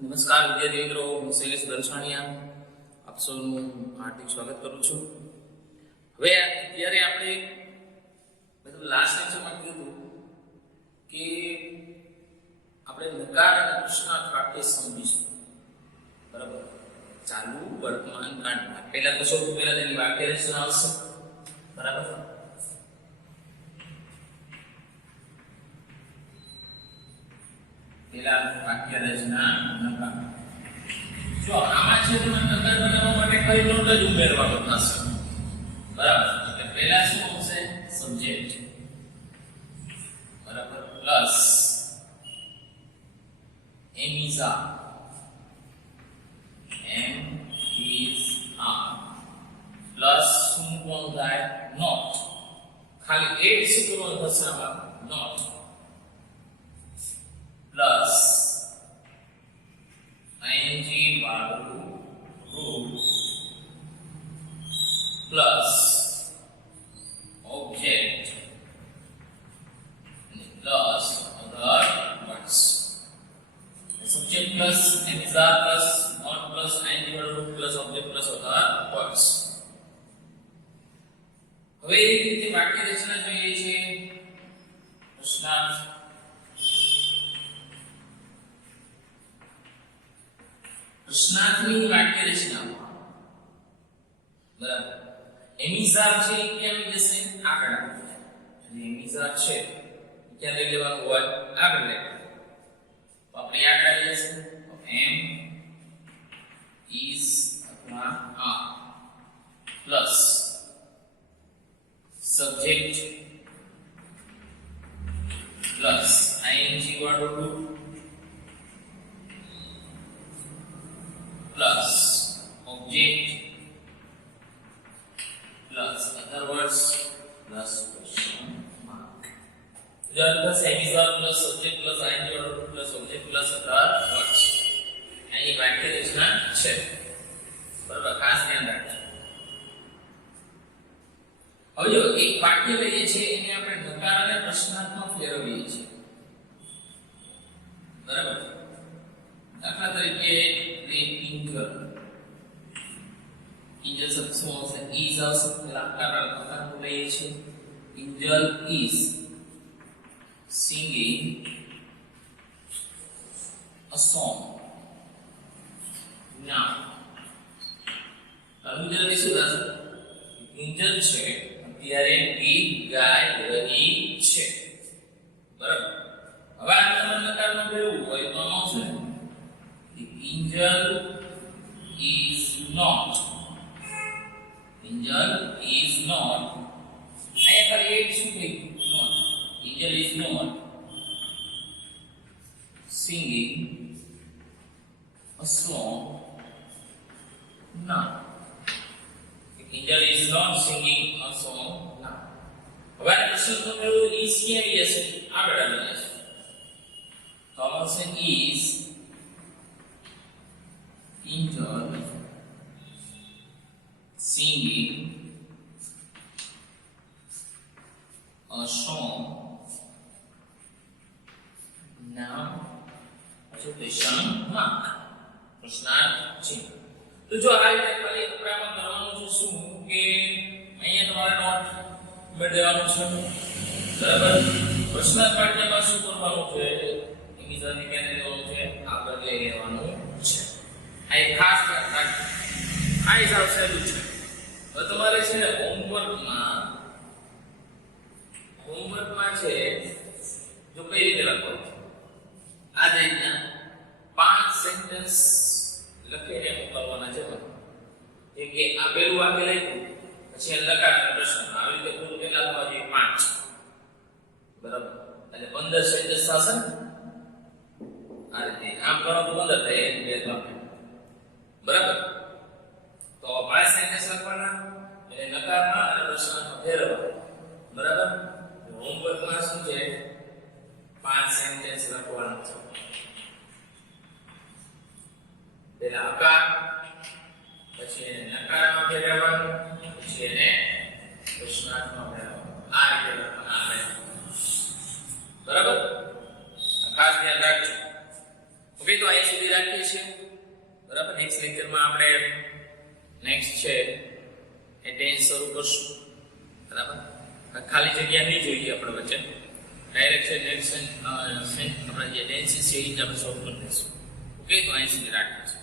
નમસ્કાર વિદ્યાર્થી મિત્રો, હું શૈલેષ આપ સૌનું હાર્દિક સ્વાગત કરું છું. હવે અત્યારે આપણે લાસ્ટ લેક્ચરમાં કીધું કે આપણે નકાર અને પ્રશ્નાર્થ વાક્ય સમજીશું. બરાબર, ચાલુ વર્તમાન કાળમાં પહેલા તો સૌથી પહેલા તેની વાક્ય રચના આવશે. બરાબર, પહેલા વાક્ય રચના નકાર. જો આમાં છે તમે નકાર બનાવવા માટે કઈ નોટ જ ઉમેરવાનો થશે. બરાબર, એટલે પહેલા શું આવશે? સબ્જેક્ટ. બરાબર, પ્લસ એમ ઇઝ આ, એમ ઇઝ આ પ્લસ શું કોણ થાય? નોટ. ખાલી એડ શું કરવાનું થશે આમાં? નોટ પ્લસ ing વાળું root plus object plus other words. Subject plus એક્ઝાર પ્લસ નોટ પ્લસ ing વાળું root plus object plus other words. હવે એ રીતે વાક્ય રચના જોઈએ છે. પ્રશ્નાર્થ. પ્રશ્નાર્થની વાક્ય રચના. બરાબર, એમિઝાર છે એ ક્યાં આવી જશે? આગળ આવી જાય. એટલે એમિઝાર છે ક્યાં લઈ લેવાનું હોય? આગળ લે. તો આપણે આગળ આવી જશે. તો એમ ઇઝ અથવા આ પ્લસ સબ્જેક્ટ પ્લસ ing વાળું route plus object plus other words plus question mark. Then plus emisar plus subject plus ing plus object plus other words. અહીં વાક્ય રચના છે. બરાબર, ખાસ ધ્યાન રાખજો. હવે જો એક વાક્ય લઈએ છીએ એને આપણે નકાર અને પ્રશ્નાર્થમાં ફેરવીએ છીએ. બરાબર, દાખલા તરીકે Angel શબ્દ શું આવશે? is આવશે. પેલા આકાર લઈએ છીએ. Angel is singing a song now. Gujarati શું થશે? Angel છે અત્યારે ગીત ગાઈ રહી છે. બરાબર, હવે આ નકારમાં ફેરવવું હોય તો આમાં આવશે Angel is not. Angel is not. આયા ખાલી એક શું થઈ? Not. Angel is not singing a song now. Angel is not singing a song now. હવે આ પ્રશ્ન તો મેળવો is ક્યાં આવી જશે? આગળ આવી જશે. તો આવશે is Angel singing a song now. question mark. પ્રશ્નાર્થ ચિહ્ન. તો જો આ રીતે ખાલી અપરામાં કરવાનું છે શું કે અહીંયા તમારે નોટ ઉમેરી દેવાનું છે. બરાબર, પ્રશ્નાર્થ વાક્યમાં શું કરવાનું છે? ઇમિઝાની કેને લેવાનું છે? આગળ લઈ લેવાનું છે. આ એક ખાસ વાત રાખજો. આ હિસાબ સહેલું છે. હવે તમારે છે હોમવર્કમાં છે જો કઈ રીતે લખો આ જ રીતના 5 સેન્ટેન્સ લખીને મોકલવાના છે. જેમ કે આ પહેલું વાક્ય લખ્યું પછી લકાર અને પ્રશ્ન આવી રીતે પૂરું કેટલા થવા જોઈએ? 5. બરાબર, એટલે 15 સેન્ટેન્સ થશે. આ રીતે આમ કરો તો 15 થાય. 1 2 3. બરાબર, તો 5 સેન્ટેન્સ લખવાના એટલે નકારમાં અને પ્રશ્નાર્થમાં ફેરવવા. બરાબર, હોમવર્કમાં શું છે? 5 સેન્ટેન્સ લખવાના છે. પહેલા આકાર, પછી એને નકારમાં ફેરવવાનું, પછી એને પ્રશ્નાર્થમાં ફેરવવાનું. આ રીતે લખવાના. બરાબર, ખાસ ધ્યાન રાખજો. ઓકે, તો અહીં સુધી રાખીએ. છે. બરાબર, નેક્સ્ટ લેક્ચરમાં આપણે નેક્સ્ટ છે એ ટેન્સ શરૂ કરશું. બરાબર, ખાલી જગ્યા નહીં જોઈએ આપણે વચ્ચે, ડાયરેક્ટ છે નેક્સ્ટ આપણે જે ટેન્સીસ છે એ જ આપણે સોલ્વ કરી દઈશું. ઓકે, તો અહીં સુધી રાખીશું.